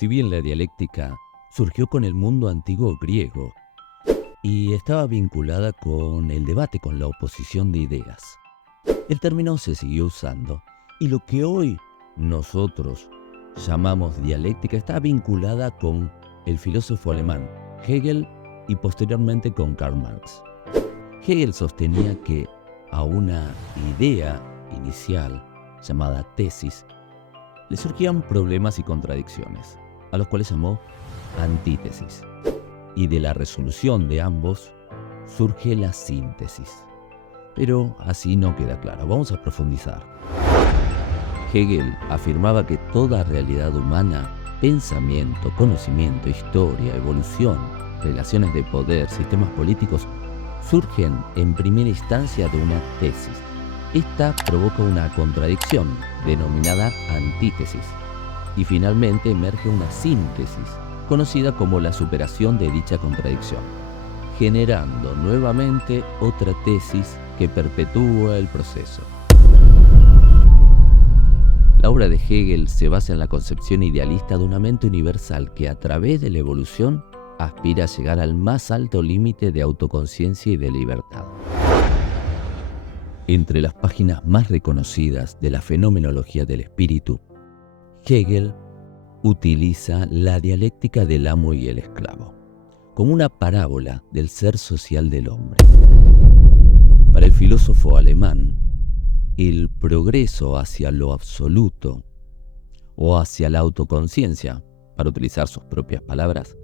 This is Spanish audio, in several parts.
Si bien la dialéctica surgió con el mundo antiguo griego y estaba vinculada con el debate, con la oposición de ideas, el término se siguió usando y lo que hoy nosotros llamamos dialéctica está vinculada con el filósofo alemán Hegel y posteriormente con Karl Marx. Hegel sostenía que a una idea inicial llamada tesis le surgían problemas y contradicciones, a los cuales llamó antítesis. Y de la resolución de ambos surge la síntesis. Pero así no queda claro. Vamos a profundizar. Hegel afirmaba que toda realidad humana, pensamiento, conocimiento, historia, evolución, relaciones de poder, sistemas políticos, surgen en primera instancia de una tesis. Esta provoca una contradicción, denominada antítesis, y finalmente emerge una síntesis, conocida como la superación de dicha contradicción, generando nuevamente otra tesis que perpetúa el proceso. La obra de Hegel se basa en la concepción idealista de una mente universal que a través de la evolución aspira a llegar al más alto límite de autoconciencia y de libertad. Entre las páginas más reconocidas de la fenomenología del espíritu, Hegel utiliza la dialéctica del amo y el esclavo, como una parábola del ser social del hombre. Para el filósofo alemán, el progreso hacia lo absoluto o hacia la autoconciencia, para utilizar sus propias palabras,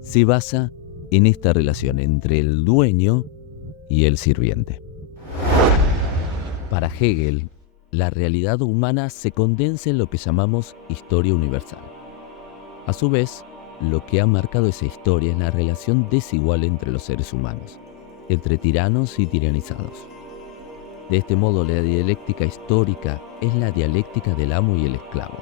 se basa en esta relación entre el dueño y el sirviente. Para Hegel, la realidad humana se condensa en lo que llamamos historia universal. A su vez, lo que ha marcado esa historia es la relación desigual entre los seres humanos, entre tiranos y tiranizados. De este modo, la dialéctica histórica es la dialéctica del amo y el esclavo.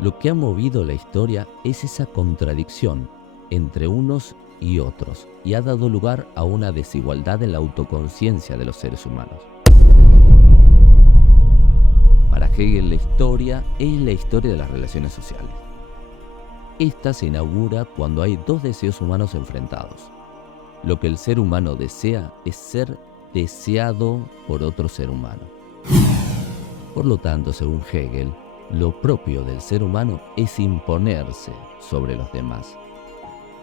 Lo que ha movido la historia es esa contradicción entre unos y otros y ha dado lugar a una desigualdad en la autoconciencia de los seres humanos. Para Hegel, la historia es la historia de las relaciones sociales. Esta se inaugura cuando hay dos deseos humanos enfrentados. Lo que el ser humano desea es ser deseado por otro ser humano. Por lo tanto, según Hegel, lo propio del ser humano es imponerse sobre los demás.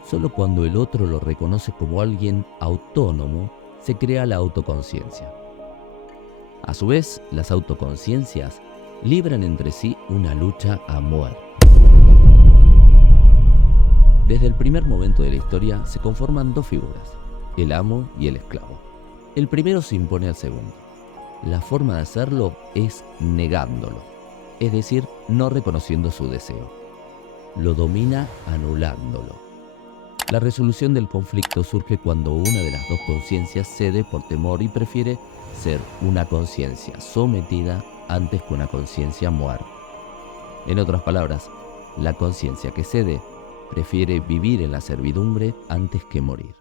Solo cuando el otro lo reconoce como alguien autónomo, se crea la autoconciencia. A su vez, las autoconciencias libran entre sí una lucha a muerte. Desde el primer momento de la historia se conforman dos figuras, el amo y el esclavo. El primero se impone al segundo. La forma de hacerlo es negándolo, es decir, no reconociendo su deseo. Lo domina anulándolo. La resolución del conflicto surge cuando una de las dos conciencias cede por temor y prefiere ser una conciencia sometida antes que una conciencia muerta. En otras palabras, la conciencia que cede prefiere vivir en la servidumbre antes que morir.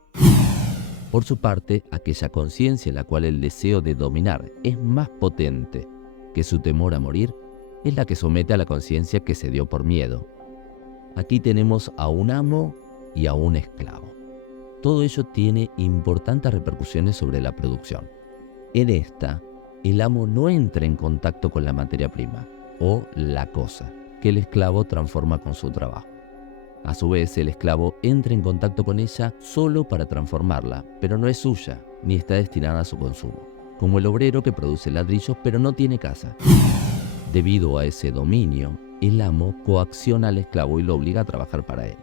Por su parte, aquella conciencia en la cual el deseo de dominar es más potente que su temor a morir, es la que somete a la conciencia que cedió por miedo. Aquí tenemos a un amo y a un esclavo. Todo ello tiene importantes repercusiones sobre la producción. En esta, el amo no entra en contacto con la materia prima, o la cosa, que el esclavo transforma con su trabajo. A su vez, el esclavo entra en contacto con ella solo para transformarla, pero no es suya, ni está destinada a su consumo. Como el obrero que produce ladrillos, pero no tiene casa. Debido a ese dominio, el amo coacciona al esclavo y lo obliga a trabajar para él.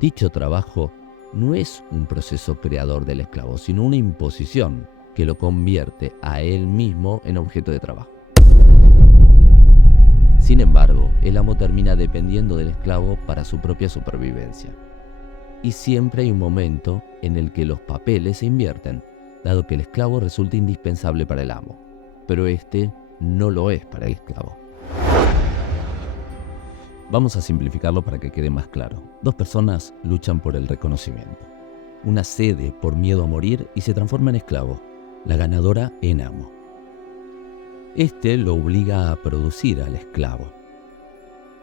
Dicho trabajo no es un proceso creador del esclavo, sino una imposición que lo convierte a él mismo en objeto de trabajo. Sin embargo, el amo termina dependiendo del esclavo para su propia supervivencia. Y siempre hay un momento en el que los papeles se invierten, dado que el esclavo resulta indispensable para el amo, pero este no lo es para el esclavo. Vamos a simplificarlo para que quede más claro. Dos personas luchan por el reconocimiento. Una cede por miedo a morir y se transforma en esclavo, la ganadora en amo. Este lo obliga a producir al esclavo.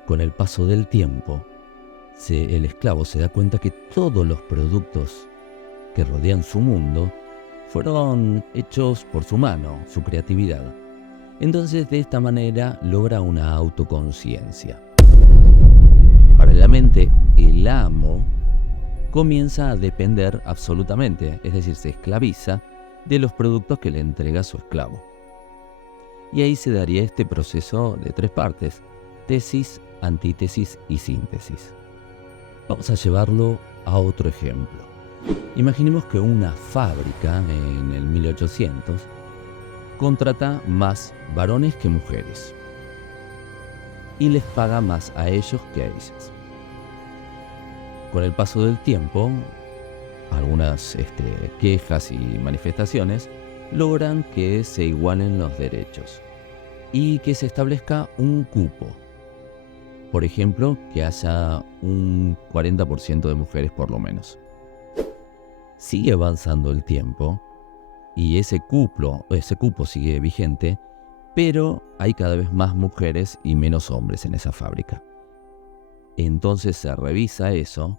Con el paso del tiempo, el esclavo se da cuenta que todos los productos que rodean su mundo fueron hechos por su mano, su creatividad. Entonces, de esta manera logra una autoconciencia. Paralelamente, el amo comienza a depender absolutamente, es decir, se esclaviza de los productos que le entrega su esclavo. Y ahí se daría este proceso de 3 partes: tesis, antítesis y síntesis. Vamos a llevarlo a otro ejemplo. Imaginemos que una fábrica en el 1800 contrata más varones que mujeres y les paga más a ellos que a ellas. Con el paso del tiempo, algunas quejas y manifestaciones logran que se igualen los derechos y que se establezca un cupo. Por ejemplo, que haya un 40% de mujeres por lo menos. Sigue avanzando el tiempo y ese cupo sigue vigente, pero hay cada vez más mujeres y menos hombres en esa fábrica. Entonces se revisa eso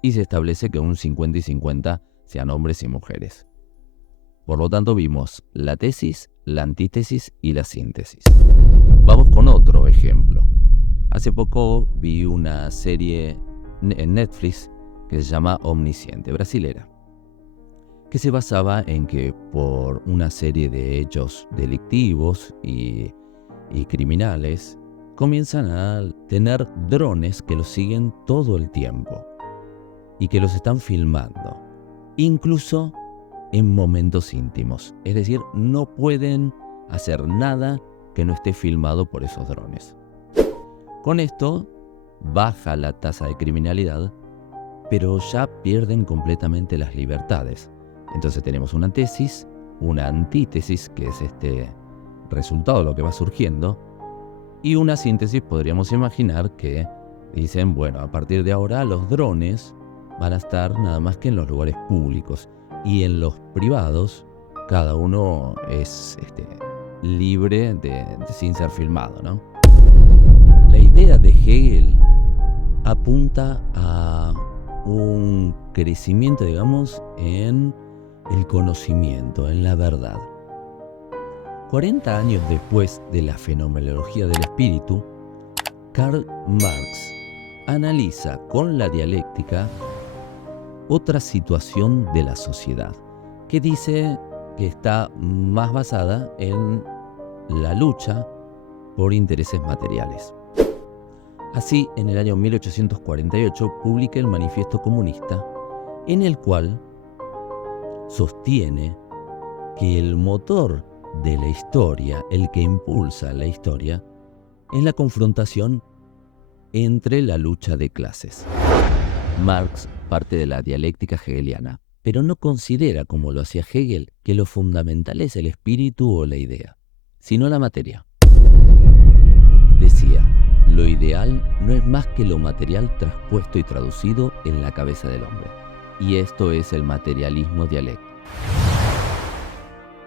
y se establece que un 50 y 50 sean hombres y mujeres. Por lo tanto, vimos la tesis, la antítesis y la síntesis. Vamos con otro ejemplo. Hace poco vi una serie en Netflix que se llama Omnisciente, brasilera, que se basaba en que por una serie de hechos delictivos y criminales comienzan a tener drones que los siguen todo el tiempo y que los están filmando, incluso en momentos íntimos. Es decir, no pueden hacer nada que no esté filmado por esos drones. Con esto baja la tasa de criminalidad, pero ya pierden completamente las libertades. Entonces tenemos una tesis, una antítesis, que es este resultado de lo que va surgiendo, y una síntesis. Podríamos imaginar que dicen, bueno, a partir de ahora los drones van a estar nada más que en los lugares públicos, y en los privados cada uno es libre sin ser filmado, ¿no? La idea de Hegel apunta a un crecimiento, digamos, en el conocimiento, en la verdad. 40 años después de la fenomenología del espíritu, Karl Marx analiza con la dialéctica otra situación de la sociedad, que dice que está más basada en la lucha por intereses materiales. Así, en el año 1848 publica el Manifiesto Comunista, en el cual sostiene que el motor de la historia, el que impulsa la historia, es la confrontación entre la lucha de clases. Marx parte de la dialéctica hegeliana, pero no considera, como lo hacía Hegel, que lo fundamental es el espíritu o la idea, sino la materia. Decía, lo ideal no es más que lo material traspuesto y traducido en la cabeza del hombre, y esto es el materialismo dialéctico.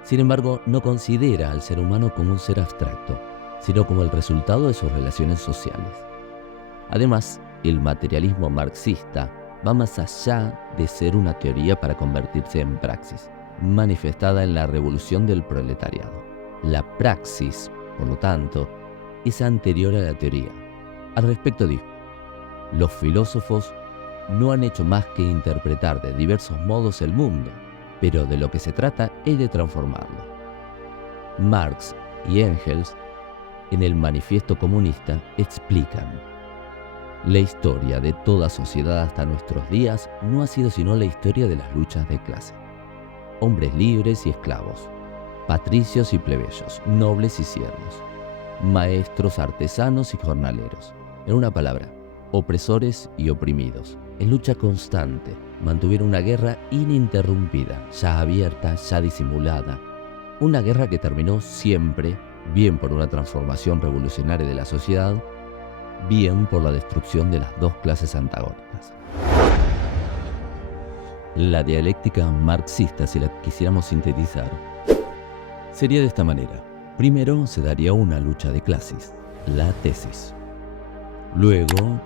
Sin embargo, no considera al ser humano como un ser abstracto, sino como el resultado de sus relaciones sociales. Además, el materialismo marxista va más allá de ser una teoría para convertirse en praxis, manifestada en la revolución del proletariado. La praxis, por lo tanto, es anterior a la teoría. Al respecto dijo, los filósofos no han hecho más que interpretar de diversos modos el mundo, pero de lo que se trata es de transformarlo. Marx y Engels, en el Manifiesto Comunista, explican: la historia de toda sociedad hasta nuestros días no ha sido sino la historia de las luchas de clase. Hombres libres y esclavos, patricios y plebeyos, nobles y siervos, maestros, artesanos y jornaleros. En una palabra, opresores y oprimidos, en lucha constante, mantuvieron una guerra ininterrumpida, ya abierta, ya disimulada. Una guerra que terminó siempre, bien por una transformación revolucionaria de la sociedad, bien por la destrucción de las dos clases antagónicas. La dialéctica marxista, si la quisiéramos sintetizar, sería de esta manera. Primero se daría una lucha de clases, la tesis. Luego,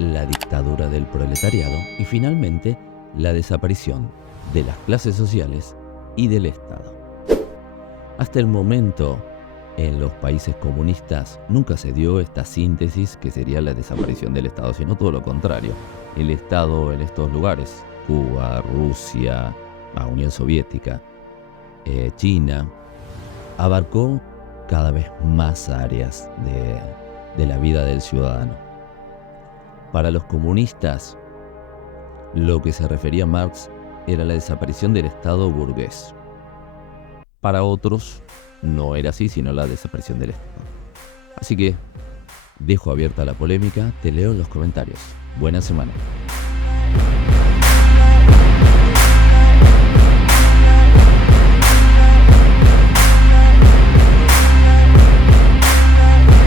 la dictadura del proletariado y finalmente la desaparición de las clases sociales y del Estado. Hasta el momento, en los países comunistas nunca se dio esta síntesis que sería la desaparición del Estado, sino todo lo contrario. El Estado en estos lugares, Cuba, Rusia, la Unión Soviética, China, abarcó cada vez más áreas de la vida del ciudadano. Para los comunistas, lo que se refería a Marx era la desaparición del Estado burgués. Para otros, no era así, sino la desaparición del Estado. Así que dejo abierta la polémica, te leo en los comentarios. Buena semana.